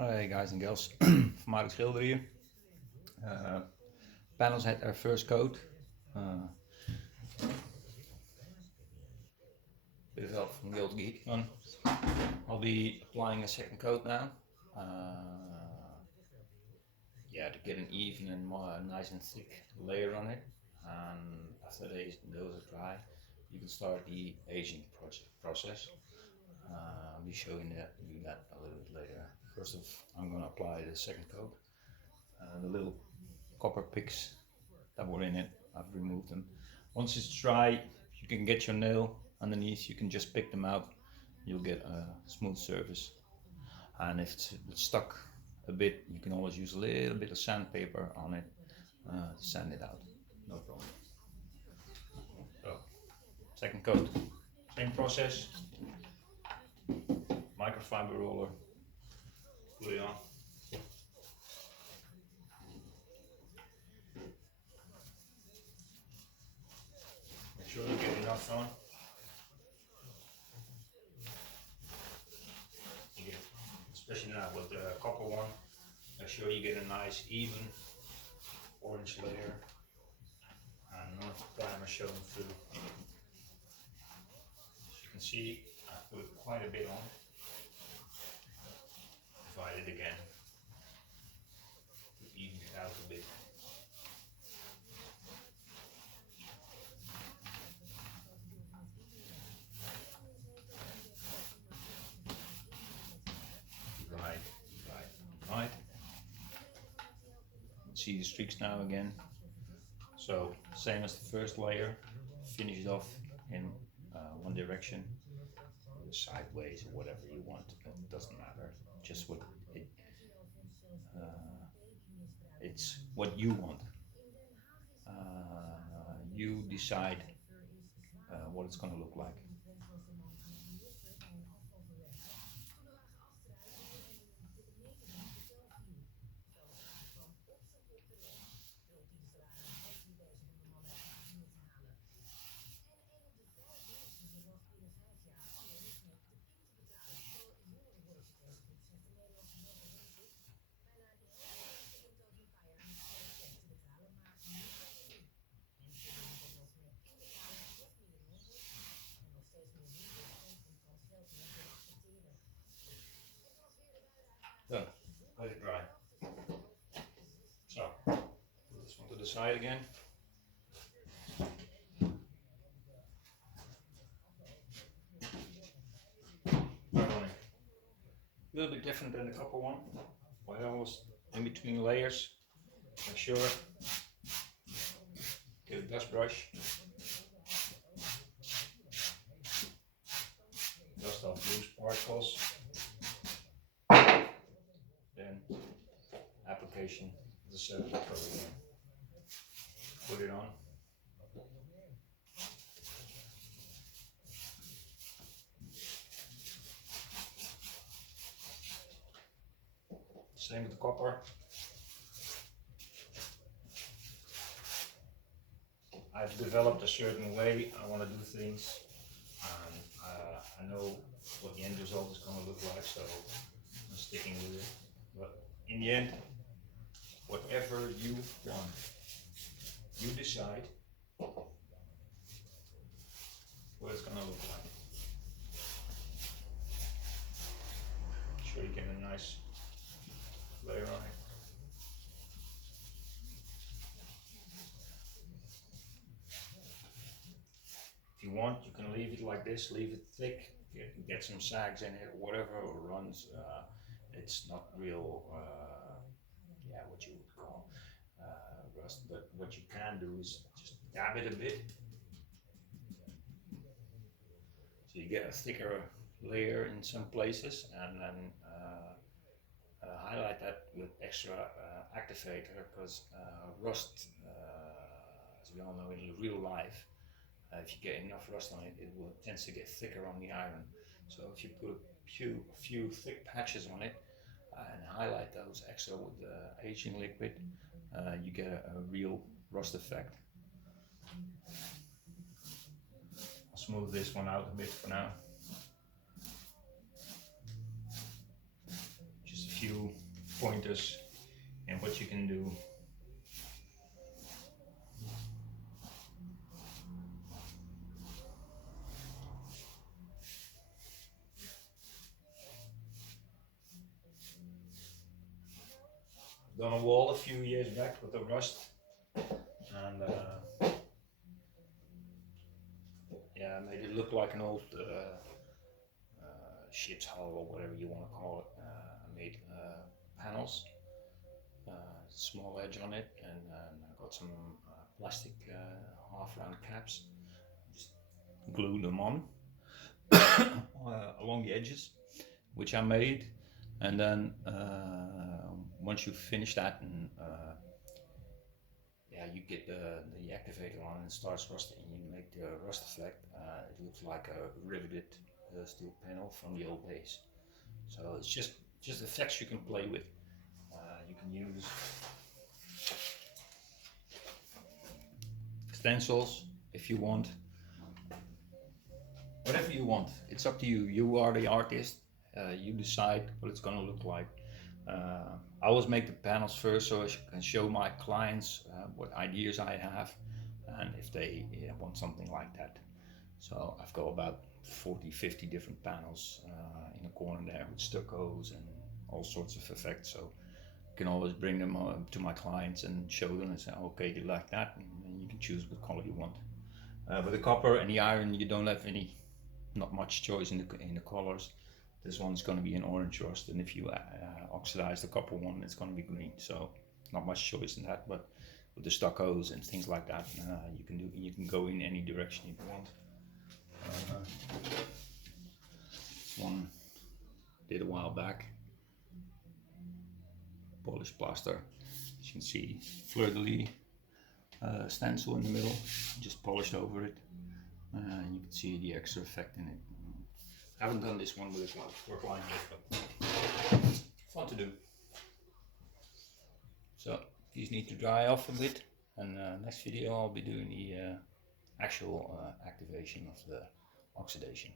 Hey guys and girls, Vermaardelijk Schilder hier. Panels had their first coat. Bit of help from the old geek. I'll be applying a second coat now. To get an even and more nice and thick layer on it. And after those are dry, you can start the aging process. I'll be showing you that a little bit later. First of, I'm going to apply the second coat. The little copper picks that were in it, I've removed them. Once it's dry, you can get your nail underneath, you can just pick them out, you'll get a smooth surface. And if it's stuck a bit, you can always use a little bit of sandpaper on it to sand it out, no problem. So, second coat, same process, microfiber roller, glue it on. Make sure you get enough on. Especially now with the copper one, make sure you get a nice even orange layer and none of the primer showing through. As you can see, I put quite a bit on. Divide it again to even it out a bit. Right. See the streaks now again. So same as the first layer, finish it off in one direction, sideways or whatever you want. It doesn't matter. Just what it's what you want. You decide what it's going to look like. Done. Let it dry. So, put this one to the side again. A little bit different than the copper one. While I was in between layers, make sure get a dust brush, dust off loose particles, then application of the second coat again. Put it on. Same with the copper. I've developed a certain way I want to do things, and I know what the end result is going to look like, so I'm sticking with it. But in the end, whatever you want, you decide what it's going to look like. Make sure you get a nice layer on it. If you want, you can leave it like this, leave it thick, get some sags in it, or whatever, or runs. It's not real, what you would call rust, but what you can do is just dab it a bit. So you get a thicker layer in some places, and then highlight that with extra activator, because rust, as we all know in real life, if you get enough rust on it, it tends to get thicker on the iron. So if you put a few thick patches on it and highlight those extra with the aging liquid, you get a real rust effect. I'll smooth this one out a bit for now. Just a few pointers in what you can do. Done a wall a few years back with the rust, and yeah, made it look like an old ship's hull or whatever you want to call it. I made panels, small edge on it, and I got some plastic half round caps. Just glued them on along the edges, which I made, and then once you finish that, and yeah, you get the activator on and it starts rusting. You make the rust effect. It looks like a riveted steel panel from the old days. So it's just effects you can play with. You can use stencils if you want. Whatever you want, it's up to you. You are the artist. You decide what it's gonna look like. I always make the panels first so I can show my clients what ideas I have and if they want something like that. So I've got about 40-50 different panels in the corner there with stuccos and all sorts of effects. So I can always bring them to my clients and show them and say, okay, do you like that? And you can choose what color you want. With the copper and the iron, you don't have not much choice in the colors. This one's going to be an orange rust, and if you oxidize the copper one, it's going to be green. So not much choice in that. But with the stuccos and things like that, you can go in any direction you want. This one did a while back. Polished plaster. As you can see, fleur-de-lis stencil in the middle, just polished over it. And you can see the extra effect in it. I haven't done this one with a work line yet, but fun to do. So these need to dry off a bit, and next video I'll be doing the actual activation of the oxidation.